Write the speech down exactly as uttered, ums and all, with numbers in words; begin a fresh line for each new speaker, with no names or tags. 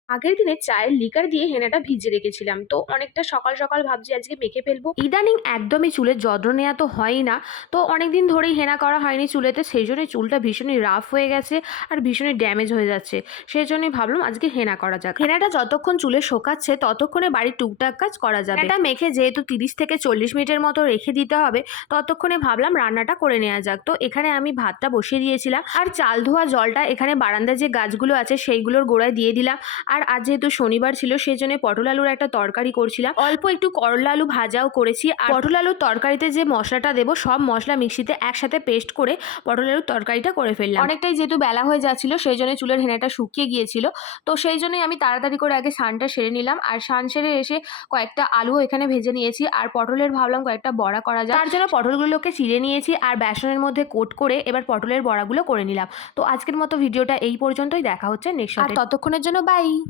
আগের দিনে চায়ের লিকার দিয়ে হেনাটা ভিজিয়ে রেখেছিলাম, তো অনেকটা সকাল সকাল ভাবছি আজকে মেখে ফেলবো। ইদানিং একদমই চুলের যত্ন নেওয়া তো হয়ই না, তো অনেকদিন ধরেই হেনা করা হয়নি চুলেতে, সেই জন্যই চুলটা ভীষণই রাফ হয়ে গেছে আর ভীষণই ড্যামেজ হয়ে যাচ্ছে। সেই জন্যই ভাবলাম আজকে হেনা করা যাক। হেনাটা যতক্ষণ চুলে শোকাচ্ছে ততক্ষণে বাড়ির টুকটাক কাজ করা যাবে। হেনাটা মেখে যেহেতু তিরিশ থেকে চল্লিশ মিনিটের মতো রেখে দিতে হবে, ততক্ষণে ভাবলাম রান্নাটা করে নেওয়া যাক। তো এখানে আমি ভাতটা বসিয়ে দিয়েছিলাম আর চাল ধোয়া জলটা এখানে বারান্দায় যে গাছগুলো আছে সেইগুলোর গোড়ায় দিয়ে দিলাম। আর আজ যেহেতু শনিবার ছিল সেই জন্য পটল আলুর একটা তরকারি করছিলাম, অল্প একটু করলা আলু ভাজাও করেছি। আর পটল আলুর তরকারিতে যে মশলাটা দেবো সব মশলা মিক্সিতে একসাথে পেস্ট করে পটল আলুর তরকারিটা করে ফেললাম। অনেকটাই যেহেতু বেলা হয়ে যাচ্ছিল সেই জন্য চুলের হেনাটা শুকিয়ে গিয়েছিল, তো সেই জন্যই আমি তাড়াতাড়ি করে আগে স্নানটা সেরে নিলাম। আর স্নান সেরে এসে কয়েকটা আলু এখানে ভেজে নিয়েছি আর পটলের ভাবলাম কয়েকটা বড়া করা যায়, তার জন্য পটলগুলোকে চিড়ে নিয়েছি আর বেসনের মধ্যে কোট করে এবার পটলের বড়াগুলো করে নিলাম। তো আজকের মতো ভিডিওটা এই পর্যন্তই, দেখা হচ্ছে নেক্সট, আর ততক্ষণের জন্য বাই।